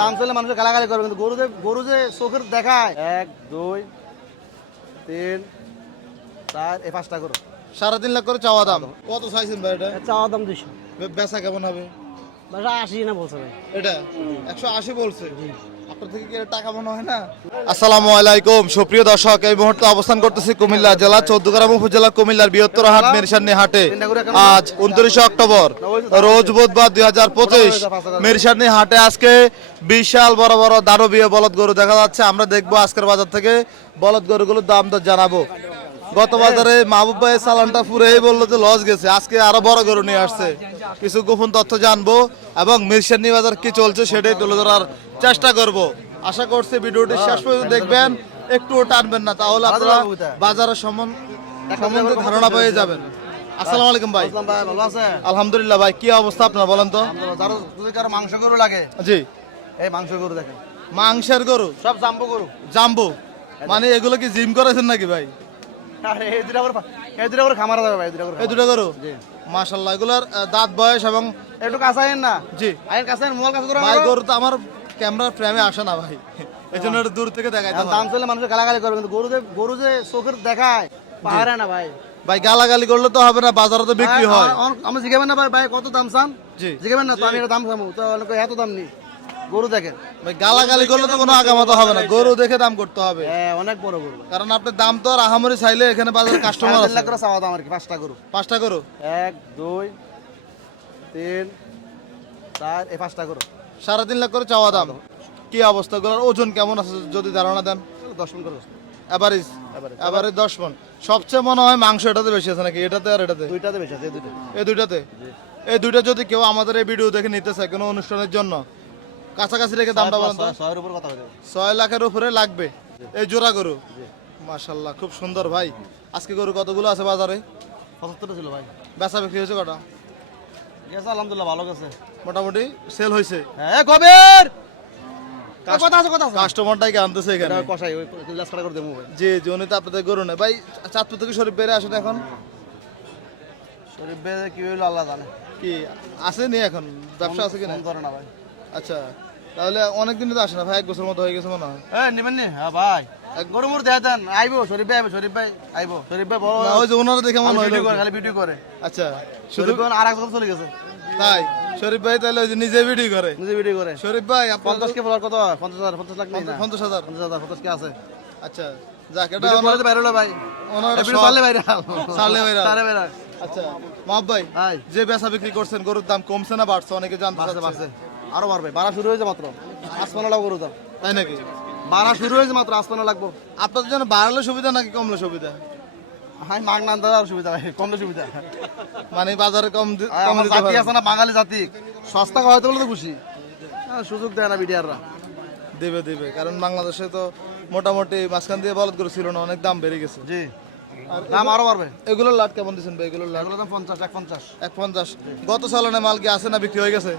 দাম চলে মানুষের গালাগালি করবে কিন্তু গরু যে গরু যে চোখের দেখায়। এক দুই তিন চার এই পাঁচটা করো সাড়ে তিন লাখ করে চাওয়া দাম। কত চাইছেন ভাই এটা? চাওয়া দাম দুইশো। বেচা কেমন হবে? বেচা আশি না বলছে ভাই। এটা? একশো আশি বলছে। আপনার থেকে কি টাকা মনে হয় না? আসসালামু আলাইকুম। সুপ্রিয় দর্শক এই মুহূর্তে অবস্থান করতেছি কুমিল্লা জেলা চৌদ্দগ্রাম উপজেলা কুমিল্লার বৃহত্তর হাট মেরসান্নি হাটে আজ উনত্রিশে অক্টোবর রোজ বুধবার দুই হাজার পঁচিশ মেরসান্নি হাটে আজকে বিশাল বড় বড় দানবীয় বলদ গরু দেখা যাচ্ছে। আমরা দেখব আজকের বাজার থেকে বলদ গরুগুলোর দাম দর জানাব। গত বাজারে মাহবুব ভাইয়ের চালানটা পুরেই বলল যে লস গেছে আজকে আরও বড় গরু নিয়ে আসছে। কিছু গোপন তথ্য জানব এবং মিরসানি বাজার কি চলছে সেটাই তুলে ধরার চেষ্টা করব। আশা করছি ভিডিওটি শেষ পর্যন্ত দেখবেন একটুও টানবেন না তাহলে আপনারা বাজারের সম্বন্ধ ধারণা পেয়ে যাবেন। আসসালামু আলাইকুম ভাই। ভাই ভালো আছে আলহামদুলিল্লাহ ভাই কি অবস্থা আপনার বলেন তো? যারা যদি কারও মাংস গরু লাগে। জি। এই মাংস গরু দেখেন। মাংসের গরু? সব জাম্বো গরু। জাম্বো? মানে এগুলো কি জিম করেছেন নাকি ভাই? এই দুটা করে এই দুটা করে খামারা যাবে ভাই দুটা করে এই দুটো গরু? জি। এগুলোর দাঁত বয়স এবং একটু কাছে আইন না? জি। আইন কাছে আইন মোবাইল কাছে করে ভাই গরু তো আমার ক্যামেরার ফ্রেমে আসে না ভাই। এই জন্য দূর থেকে দাম মানুষের গালাগালি করবে কিন্তু গরু যে গরু যে চোখের দেখায় পাহাড়ে না ভাই। ভাই গালাগালি করলে তো হবে না বাজারে তো বিক্রি হয়। আমি জিজ্ঞাবেন না ভাই ভাই কত দাম চান? জিজ্ঞাবেন না তো আমি দাম চামু তো এত দাম নেই। গরু দেখেন। ভাই গালাগালি করলে তো কোনো আগামাতো হবে না। গরু দেখে দাম করতে হবে। হ্যাঁ অনেক বড় গরু। কারণ আপনি দাম তো আর আহামরি চাইলে এখানে বাজারে কাস্টমার আছে। লাখ করে চাওয়া দাম আর কি পাঁচটা গরু। পাঁচটা গরু? এক দুই তিন চার এই পাঁচটা গরু। সাড়ে তিন লাখ করে চাওয়া দাম। কি অবস্থা? গুলোর ওজন কেমন আছে? যদি ধারণা দেন। দশ মিনিট গরু এভারেজ। এভারেজ দশ মন। সবচেয়ে মনে হয় মাংস এটাতে বেশি আছে নাকি? এটাতে আর এটাতে? দুইটাতে বেশি আছে এই দুইটা এই দুইটাতে? এই দুইটা যদি কেউ আমাদের এই ভিডিও দেখে নিতে চায় কোনো অনুষ্ঠানের জন্য কাছাকাছি রেখে দামটা বলেন তো? ছয়- ছয়ের উপর কথা ছয় লাখের উপরে লাগবে। এই জোড়া গরু? মাশাল্লাহ খুব সুন্দর ভাই। আজকে গরু কতগুলো আছে বাজারে? পঁচাত্তরটা ছিল ভাই। বেচা বিক্রি হয়েছে কটা? গেছে আলহামদুলিল্লাহ ভালো গেছে। মোটামুটি সেল হয়েছে। হ্যাঁ কবির কাস্টমারটাই আনতেছে এখানে? কষাই ওই করে দেবো ভাই। জি জি উনি তো আপনাদের গরু ভাই চাঁদপুর থেকে শরীফ বেড়ে আসেন এখন? শরীফ বে কি হইল আল্লাহ জানে। কি আসেনি এখন? ব্যবসা আছে কিনা না ভাই। আচ্ছা। তাহলে অনেক দিন তো আসে না ভাই এক বছর মতো হয়ে গেছে মনে হয়। এ নিবেন নি? হ্যাঁ ভাই। এক গরু মুর দেয় দেন। আইবো শরীফ ভাই আইবো শরীফ ভাই আইবো। শরীফ ভাই বড় না, ওই যে ওনারা দেখে মনে ভিডিও করে খালি ভিডিও করে। আচ্ছা শুধু ভাই আর বছর চলে গেছে। তাই শরীফ ভাই তাহলে ওই যে নিজে ভিডিও করে। নিজে ভিডিও করে। শরীফ ভাই পঞ্চাশ কে বলার কত? হয়? পঞ্চাশ হাজার পঞ্চাশ লাখ না? পঞ্চাশ হাজার। পঞ্চাশ হাজার পঞ্চাশ কে আছে। আচ্ছা যাক এটা ওনার বাইরে ভাই। ওনার শখ। বাইরে চাললে বাইরে। চাললে বাইরে আচ্ছা মাহব ভাই যে বেচা বিক্রি করছেন গরুর দাম কমছে না বাড়ছে অনেকে জানতে বাড়ছে। আরও বাড়বে। বাড়া শুরু হয়েছে মাত্র। আসমানা লাগবো গরু দাম তাই নাকি? বাড়া শুরু হয়েছে মাত্র আসমানা লাগবো। আপনাদের জন্য বাড়লে সুবিধা নাকি কমলে সুবিধা? হাই মাগ না দেওয়ার সুবিধা। কমলে সুবিধা। মানে বাজারে কম কম জাতি আছে না বাঙালি জাতি। সস্তা খাওয়াইতে বলে তো খুশি। সুযোগ দেয় না বিডিআররা। দেবে দেবে। কারণ বাংলাদেশে তো মোটামুটি মাঝখান দিয়ে বলদ গরু ছিল না অনেক দাম বেড়ে গেছে। জি। দাম আরও বাড়বে। এগুলোর লাট কেমন দিচ্ছেন ভাই? এগুলোর লাট? এগুলো দাম পঞ্চাশ এক পঞ্চাশ। এক পঞ্চাশ। গত সালনে মাল কি আছে না বিক্রি হয়ে গেছে?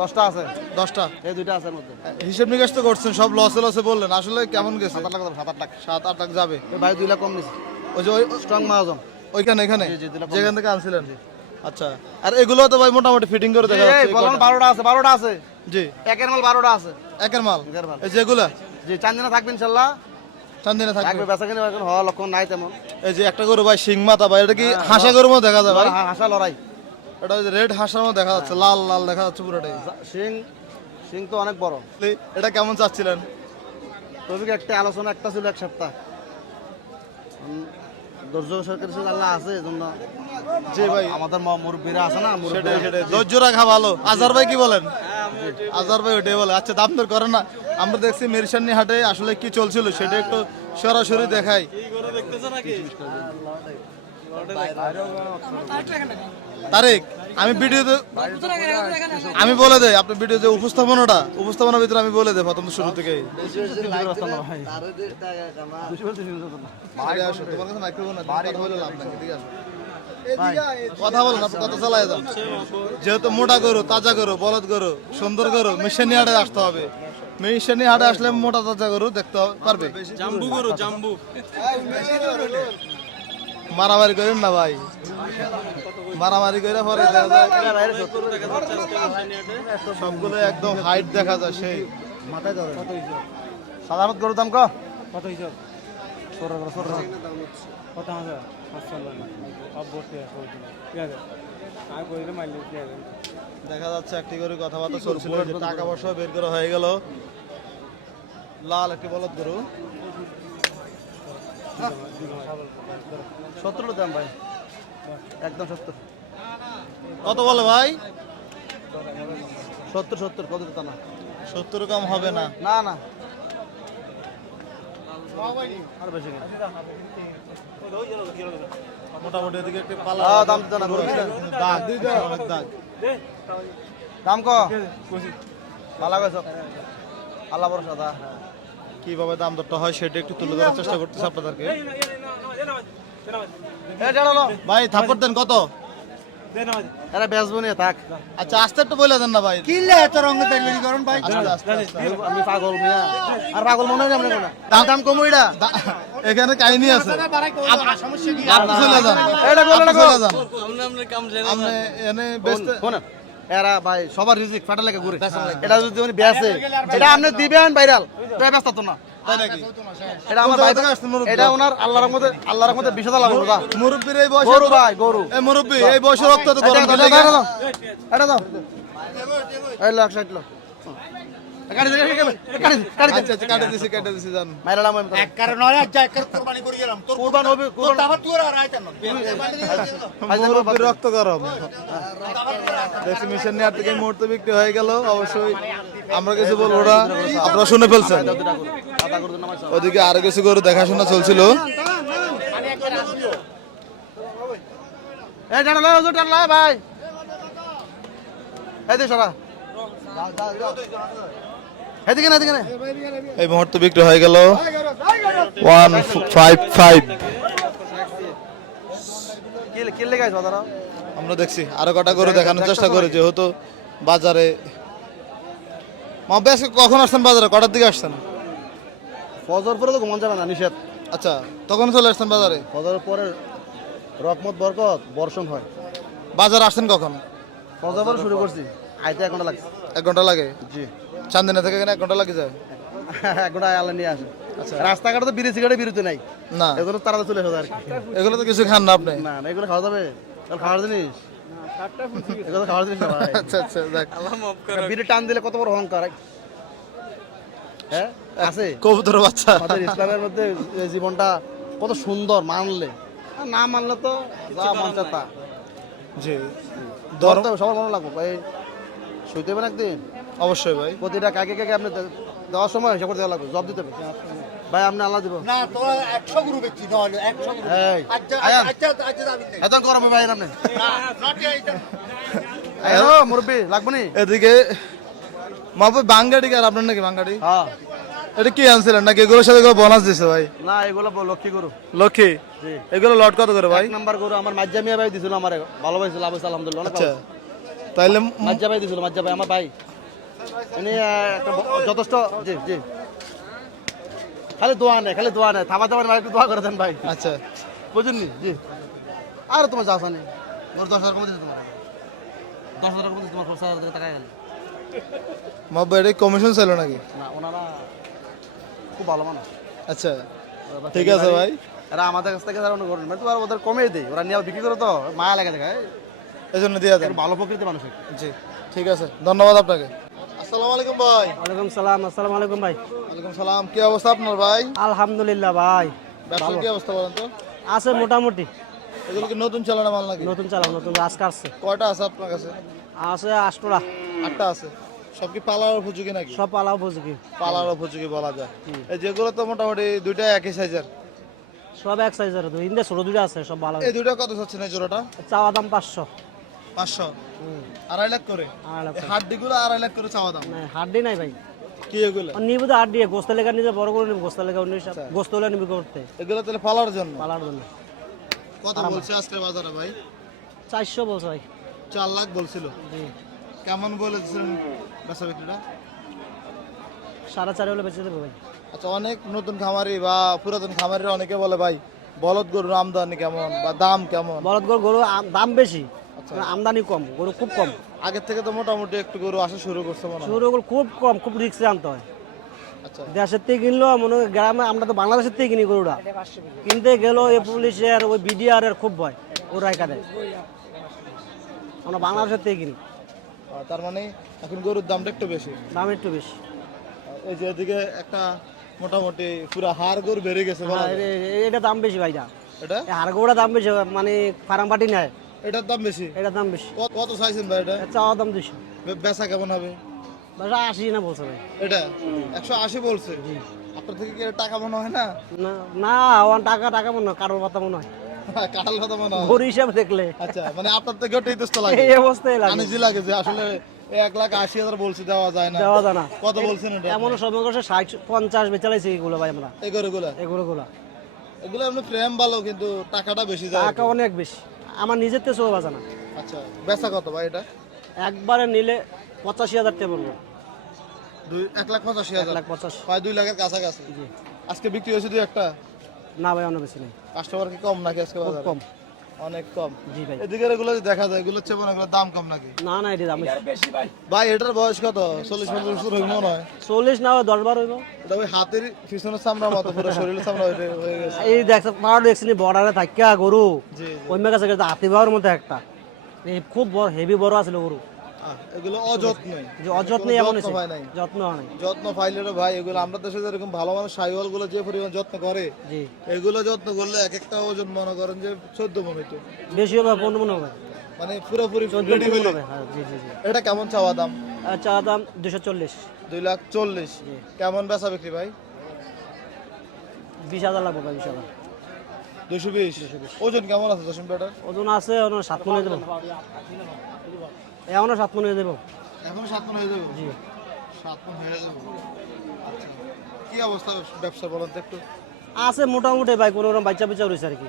দশটা আছে। দশটা? এই দুইটা আছে মধ্যে। হিসেব নিকাশ তো করছেন সব লসে লসে বললেন। আসলে কেমন গেছে? সাত আট লাখ সাত আট লাখ। সাত আট লাখ যাবে। ভাই দুই লাখ কম নিছে ওই যে ওই স্ট্রং মাহাজন ওইখানে এখানে? যেখান থেকে আনছিলেন? আচ্ছা। আর এগুলো তো ভাই মোটামুটি ফিটিং করে দেখা যাচ্ছে। বললাম বারোটা আছে বারোটা আছে। জি। একের মাল বারোটা আছে। একের মাল? একের মাল। এই যেগুলা? জি চান্দিনা থাকবে ইনশাল্লাহ। চান্দিনা থাকবে। থাকবে বেচা কিনে এখন হওয়া লক্ষণ নাই তেমন। এই যে একটা গরু ভাই শিং মাথা ভাই এটা কি হাসা গরুর মতো দেখা যায় ভাই? হা- হাসা লড়াই। এটা রেড হাসার মতো দেখা যাচ্ছে লাল লাল দেখা যাচ্ছে পুরোটাই। সিং সিং তো অনেক বড়। এটা কেমন চাচ্ছিলেন? তবে একটা আলোচনা একটা ছিল এক সপ্তাহ। ধৈর্য সাথে আল্লাহ আছে এজন্য জি ভাই। আমাদের মুরব্বীরা আছে না সেটাই মুরব্বীরা। সেটাই ধৈর্য রাখা ভালো। আজার ভাই কি বলেন? আজার ভাই ওটাই বলে। আচ্ছা দাম দর করে না। আমরা দেখছি মিরসানি হাটে আসলে কি চলছিল সেটা একটু সরাসরি দেখাই। তারেক আমি ভিডিওতে আমি বলে দেই আপনার ভিডিও যে উপস্থাপনাটা উপস্থাপনার ভিতরে আমি বলে দেই প্রথম শুরু থেকে কথা বলেন কথা চালাই যান। যেহেতু মোটা গরু তাজা গরু বলদ গরু সুন্দর গরু মিশানি হাটে আসতে হবে। মিশানি হাটে আসলে মোটা তাজা গরু দেখতে পারবে? জাম্বু গরু জাম্বু। মারামারি করেন না ভাই। মারামারি করে পরে সবগুলো একদম হাইট দেখা যায় সেই। মাথায় ধরে। সাধারণত গরুর দাম ক? কত হিসাব। কত হাজার? পাঁচশো। ঠিক আছে। দেখা যাচ্ছে একটি করে কথাবার্তা চলছিল যে টাকা পয়সা বের করা হয়ে গেল। লাল একটি বলদ গরু। সত্তর দাম ভাই। একদম সত্তর। কত বলে ভাই? সত্তর সত্তর। কত না সত্তর কম হবে না। না না? মোটামুটি এদিকে একটি পালা হ্যাঁ, দাম দিতে না, দাগ অনেক দাগ দাম ক ভালো গেছ আল্লাহ ভরসা দা কীভাবে দাম দরটা হয় সেটা একটু তুলে ধরার চেষ্টা করতেছি আপনাদেরকে এ ভাই থাপ্পড় দেন কত এরা বেচবো নিয়ে থাক। আচ্ছা আস্তে একটু বলে দেন না ভাই। কিনলে এত রঙ দেখবি করুন ভাই? আস্তে। আমি পাগল মিয়া। আর পাগল মনে হয় আমরা কোনা দাম দাম কম ওইটা এখানে কাহিনী আছে। আপনি চলে যান। এটা বলে না। আপনি এনে শোন এরা ভাই সবার রিজিক ফাটা লেগে ঘুরে। এটা যদি উনি বেসে এটা আপনি দিবেন ভাইরাল তো ব্যস্ত তো না। এটা আমার ভাই? এটা ওনার আল্লাহর রহমতে আল্লাহর রহমতে বিশ হাজার দাদা। মুরব্বির এই বয়সে গরু ভাই গরু। এই মুরব্বি এই বয়সে রক্ত তো গরম দাও। এটা দাও এই লাখ ষাট রক্ত গরম। দেখছি মিশন নেওয়ার থেকে এই বিক্রি হয়ে গেল অবশ্যই আমরা কিছু বলব না। আপনারা শুনে ফেলছেন। ওদিকে আরও কিছু গরু দেখাশোনা চলছিল। ভাই এই দে সরা। এদিকে না এদিকে না। এই মুহূর্তে বিক্রি হয়ে গেল ওয়ান ফাইভ ফাইভ। লেগে আমরা দেখছি আরও কটা গরু দেখানোর চেষ্টা করি যেহেতু বাজারে মা কখন আসছেন বাজারে? কটার দিকে আসছেন? ফজর পরে তো ঘুমান যাবে না নিষেধ। আচ্ছা তখন চলে আসছেন বাজারে? ফজর পরে রকমত বরকত বর্ষণ হয়। বাজার আসছেন কখন? ফজর পরে শুরু করছি। আইতে এক ঘণ্টা লাগছে এক ঘণ্টা লাগে? জি। চান্দিনা থেকে এখানে এক ঘণ্টা লাগে যায়? এক ঘণ্টা নিয়ে আসে। রাস্তাঘাটে তো বিড়ি সিগারেট বিরতি নাই। না। এজন্য তাড়াতাড়ি চলে আসে আর কি। এগুলো তো কিছু খান না আপনি। না না এগুলো খাওয়া যাবে? তাহলে খাওয়ার জিনিস? এগুলো খাওয়ার জিনিস না আচ্ছা আচ্ছা দেখ। বিড়ি টান দিলে কত বড় অহংকার হ্যাঁ? আছে? কবুতর বাচ্চা। আমাদের ইসলামের মধ্যে জীবনটা কত সুন্দর মানলে। না মানলে তো যা মানছে তা। জি। ধরতে সবার মনে লাগবে ভাই। শুইতে হবে একদিন। অবশ্যই ভাই। প্রতিটা কাকে কাকে আপনি দেওয়ার সময় হিসাব করে দেওয়া লাগবে জব দিতে হবে। ভাই আপনি আল্লাহ দিব। না তোরা একশো গুরু বেচছি নয় একশো গুরু এই আচ্ছা আচ্ছা আচ্ছা যাবি না এত গরমে ভাই আপনি? আয়ো মুরব্বি লাগবে নি? এদিকে মাপে বাঙ্গাড়ি আর আপনার নাকি বাঙ্গাড়ি? হ্যাঁ। এটা কি আনছিলেন নাকি? এগুলোর সাথে বোনাস দিছে ভাই? না এগুলো বল- লক্ষ্মী গরু। লক্ষ্মী? জি। এগুলো লট কত করে ভাই? এক নাম্বার গরু আমার মাজ্জা মিয়া ভাই দিছিল আমার। ভালো পাইছিল লাভ হয়েছে আলহামদুলিল্লাহ আচ্ছা। তাইলে মাজ্জা ভাই দিছিল মাজ্জা ভাই আমার ভাই। উনি যথেষ্ট জি জি। খালি দোয়া নেই খালি দোয়া নেই। থামা থামা একটু দোয়া করে দেন ভাই। আচ্ছা। বুঝুননি? জি। আর তোমার চাষা নেই ওর দশ হাজার কমে দিচ্ছে তোমার। দশ হাজার কমে তোমার খরচা হাজার টাকা গেল। এটা কমিশন নাকি? না ওনারা খুব ভালো মানুষ। আচ্ছা। ঠিক আছে ভাই। এরা আমাদের কাছ থেকে অন্য করেন মানে তোমার ওদের কমে দেয়। ওরা নিয়ে বিক্রি করে তো মায়া লাগে দেখায় এই। জন্য দিয়ে ভালো প্রকৃতি মানুষ। জি ঠিক আছে। ধন্যবাদ আপনাকে। আসসালামু আলাইকুম ভাই। ওয়ালাইকুম সালাম আসসালামু আলাইকুম ভাই। ওয়ালাইকুম সালাম কি অবস্থা আপনার ভাই? আলহামদুলিল্লাহ ভাই ব্যবসার কি অবস্থা বলেন তো? আছে মোটামুটি। এগুলো কি নতুন চালানো মাল নাকি? নতুন চালাম নতুন আজকে আসছে। কয়টা আছে আপনার কাছে? আছে আষ্টরা আটটা আছে। সব কি পালার উপযোগী নাকি? সব পালাও বুঝকি পালার উপযোগী বলা যায়। এই যেগুলো তো মোটামুটি দুইটা একই সাইজের সব এক সাইজের দুই ইন্দে ছোট আছে সব ভালো। এই দুইটা কত চাচ্ছেন এই জোড়াটা? চাওয়া দাম পাঁচশো। পাঁচশো। আড়াই লাখ করে। এই হাড্ডিগুলো আড়াই লাখ করে চাওয়া দাম। হাড্ডি নাই ভাই। কি এগুলো? নিবো তো হাড্ডি গোস্ত লেখা নিজে বড় করে নিবো গোস্ত লেখা গোস্ত হলে নিবি করতে। এগুলো তাহলে পালার জন্য? পালার জন্য। কত বলছে আজকে বাজারে ভাই? চারশো বলছে ভাই। চার লাখ বলছিল। কেমন বলেছিলেন বেচা বিক্রিটা? সাড়ে চারি হলে বেঁচে দেবো ভাই। আচ্ছা অনেক নতুন খামারি বা পুরাতন খামারিরা অনেকে বলে ভাই বলদ গরুর আমদানি কেমন বা দাম কেমন? বলদ গরু গরু দাম বেশি। আমদানি কম গরু খুব কম। আগের থেকে তো মোটামুটি একটু গরু আসা শুরু করছে মনে হয়। খুব কম খুব রিক্সে আনতে হয়। আচ্ছা। দেশের থেকে কিনলো মনে হয় গ্রামে আমরা তো বাংলাদেশের থেকে কিনি গরুটা। কিনতে গেলেও এই পুলিশের ওই বিডিআর এর খুব ভয় ওরা এখানে আমরা বাংলাদেশের থেকে কিনি। তার মানে এখন গরুর দামটা একটু বেশি? দাম একটু বেশি। এই যে এদিকে একটা মোটামুটি পুরো হাড় গরু বেড়ে গেছে এটা দাম বেশি ভাইটা এটা? এই হাড়গোড়া দাম বেশি মানে ফার্ম পাটি নেয়। এটার দাম বেশি? এটার দাম বেশি। কত- চাইছেন ভাই এটা? চাওয়া দাম দুশো বেচা কেমন হবে? বাসা আশি না বলছে ভাই। এটা? একশো আশি বলছে? আপনার থেকে কি টাকা মনে হয় না? না না ওয়ান টাকা টাকা মনে হয় কারোর কথা মনে হয়। কাটাল কথা মনে হয়। হিসাবে দেখলে। আচ্ছা মানে আপনার থেকে ওটাই তো লাগে। এই অবস্থায় লাগে। আনিজি লাগে যে আসলে এক লাখ আশি হাজার বলছি দেওয়া যায় না। দেওয়া যায় না। কত বলছেন এটা? এমন সময় করছে ষাট পঞ্চাশ বেচালাইছি এগুলো ভাই আমরা। এগুলো এগুলো? আপনি ভালো কিন্তু টাকাটা বেশি যায়। টাকা অনেক বেশি। আমার নিজের তেসো বাজা না। আচ্ছা বেচা কত ভাই এটা? একবারে নিলে পঁচাশি হাজার টাকা পড়ব। দুই এক লাখ পঁচাশি হাজার। লাখ পঁচাশি। প্রায় দুই লাখের কাছাকাছি। আজকে বিক্রি হয়েছে দুই একটা? না ভাই অনেক বেশি নেই। কাস্টমার কি কম নাকি আজকে কম। অনেক কম। জি ভাই। এদিকে এগুলো দেখা যায় এগুলো হচ্ছে মনে দাম কম নাকি? না না এটা দাম বেশি। ভাই এটার বয়স কত? চল্লিশ পঞ্চাশ বছর হইব মনে হয়। চল্লিশ না হয় দশ বার হইব। এটা ওই হাতের পিছনের চামড়া মতো পুরো শরীরের চামড়া হয়ে গেছে। এই দেখ পাহাড় দেখছি বর্ডারে থাকিয়া গরু। জি ওই কাছে হাতি বাবার মতো একটা। এই খুব বড় হেভি বড় আছিল গরু। এগুলো অযত্নই। যে অযত্নে এমন হয়েছে। হয় নাই। যত্ন হয় নাই। যত্ন ভাই এগুলো আমরা দেশে যেরকম ভালো মানুষ সাইওয়ালগুলো যে পরিমাণ যত্ন করে জি। এগুলো যত্ন করলে এক একটা ওজন মনে করেন যে মন হইতো। বেশি হবে মনে হবে। মানে পুরোপুরি রেডি হ্যাঁ জি জি জি। এটা কেমন চাওয়া দাম? লাখ কেমন বেচা বিক্রি ভাই? লাগবে ওজন কেমন আছে দশম ওজন আছে সাত মনে দেবো এখনও সাত মনে দেবো এখন সাত মন হয়ে যাবে? জি। সাত মন হয়ে যাবে? আচ্ছা। কি অবস্থা ব্যবসা বলেন তো একটু? আছে মোটামুটি ভাই কোনো রকম বাচ্চা বাচ্চা রয়েছে আর কি।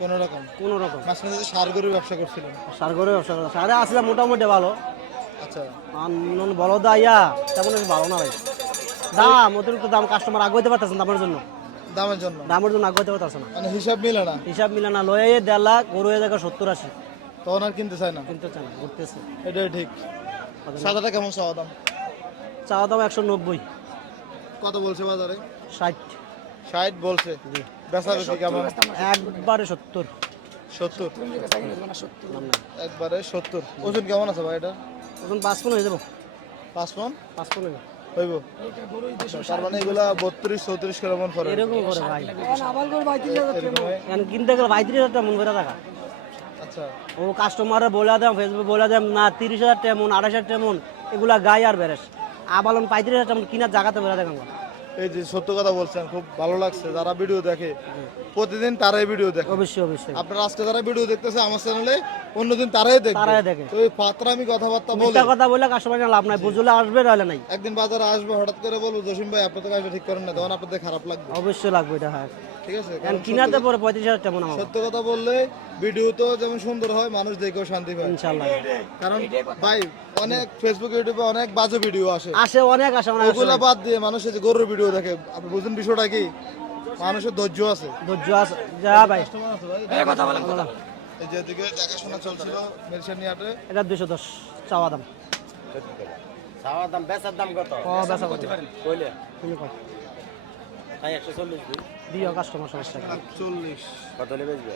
কোন রকম? কোনো রকম। মাঝখানে যে সার গরুর ব্যবসা করছিলেন? সার করে ব্যবসা করে। সারে আসলে মোটামুটি ভালো। আচ্ছা। বলো দা ইয়া তেমন ভালো না ভাই। দাম অতিরিক্ত দাম কাস্টমার আগাইতে পারতেছে না দামের জন্য। দামের জন্য? দামের জন্য আগাইতে পারতেছে না। মানে হিসাব মিলে না? হিসাব মিলে না। লয়ে দেড় লাখ গরু হয়ে জায়গা সত্তর আশি। তখন আর কিনতে চায় না। কিনতে চায় না ঘুরতেছে। এটাই ঠিক। সাদাটা কেমন চাওয়া দাম? চাওয়া দাম একশো নব্বই। কত বলছে বাজারে? ষাট। ষাট বলছে। বেচা বেশি কেমন? একবারে সত্তর। সত্তর? একবারে সত্তর। ওজন কেমন আছে ভাই এটা? এখন পাঁচ ফোন হয়ে যাব। পাঁচ মন পাঁচ ফোন হয়ে হইব। তার মানে এগুলা বত্রিশ চৌত্রিশ কিলো মন করে। এরকম করে ভাই। কিনতে গেলে পঁয়ত্রিশ হাজার টাকা মন করে টাকা। আচ্ছা। ও কাস্টমারে বলে দেন ফেসবুকে বলে দেন না তিরিশ হাজার টাকা মন আড়াইশ হাজার টাকা মন এগুলা গায়ে আর বেরেস আবার পঁয়ত্রিশ হাজার টাকা মন কিনার জায়গাতে বলে দেখেন এই যে সত্য কথা বলছেন খুব ভালো লাগছে যারা ভিডিও দেখে প্রতিদিন তারাই ভিডিও দেখে। অবশ্যই অবশ্যই। আপনারা আজকে যারা ভিডিও দেখতেছে আমার চ্যানেলে অন্যদিন তারাই দেখবে। তারাই দেখে। তো এই পাত্রামি কথাবার্তা বলে মিথ্যা কথা বলে কাস্টমার লাভ নাই বুঝলে আসবে নাহলে নাই। একদিন বাজারে আসবে হঠাৎ করে বলব জসিম ভাই আপনার তো কাজটা ঠিক করেন না। তখন আপনাদের খারাপ লাগবে। অবশ্যই লাগবে এটা হ্যাঁ। ঠিক আছে? এখন কিনাতে পরে পঁয়ত্রিশ হাজার টাকা মন সত্য কথা বললে ভিডিও তো যেমন সুন্দর হয় মানুষ দেখেও শান্তি পায়। কারণ ভাই অনেক ফেসবুক ইউটিউবে অনেক বাজে ভিডিও আসে। আসে অনেক আসে অনেক আসে। বাদ দিয়ে মানুষ যে গরুর ভিডিও দেখে। আপনি বুঝুন বিষয়টা কি? মানুষের ধৈর্য আছে। ধৈর্য আছে। যা ভাই। বলো। এই যে এদিকে দেখাশোনা চলছিল মেডিসিন নিয়াটে এটা দুশো দশ চাওয়া দাম। দাম বেচার দাম কত? বেচা কত কইলে। তুমি কত তাই একশো চল্লিশ দিন। দিও কাস্টমার সমস্যা কি? চল্লিশ কত হলে বেচবে?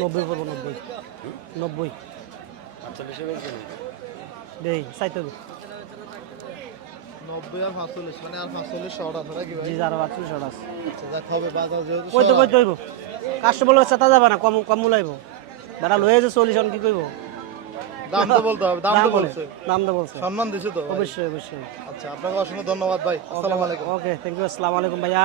নব্বই পড়ব নব্বই। নব্বই। আটচল্লিশে বেচবে দেই চাইতে। নব্বই আর পাঁচচল্লিশ মানে আর পাঁচচল্লিশ শর্ট আছে নাকি ভাই? জি যার আটচল্লিশ টাকা আছে। আচ্ছা, হবে বাজার যেহেতু সরা। কইতে হইব? কাস্টমার লোক চেতা যাবে না কম কম মূলাইব বেড়া লয়ে যে চল্লিশ কি কইব? দাম তো বলতে হবে দাম দাম তো বলছে। দাম তো বলছে। সম্মান দিছে তো অবশ্যই অবশ্যই। আচ্ছা আপনাকে অসংখ্য ধন্যবাদ ভাই। আসসালামু আলাইকুম। ওকে থ্যাংক ইউ আসসালামু আলাইকুম ভাইয়া।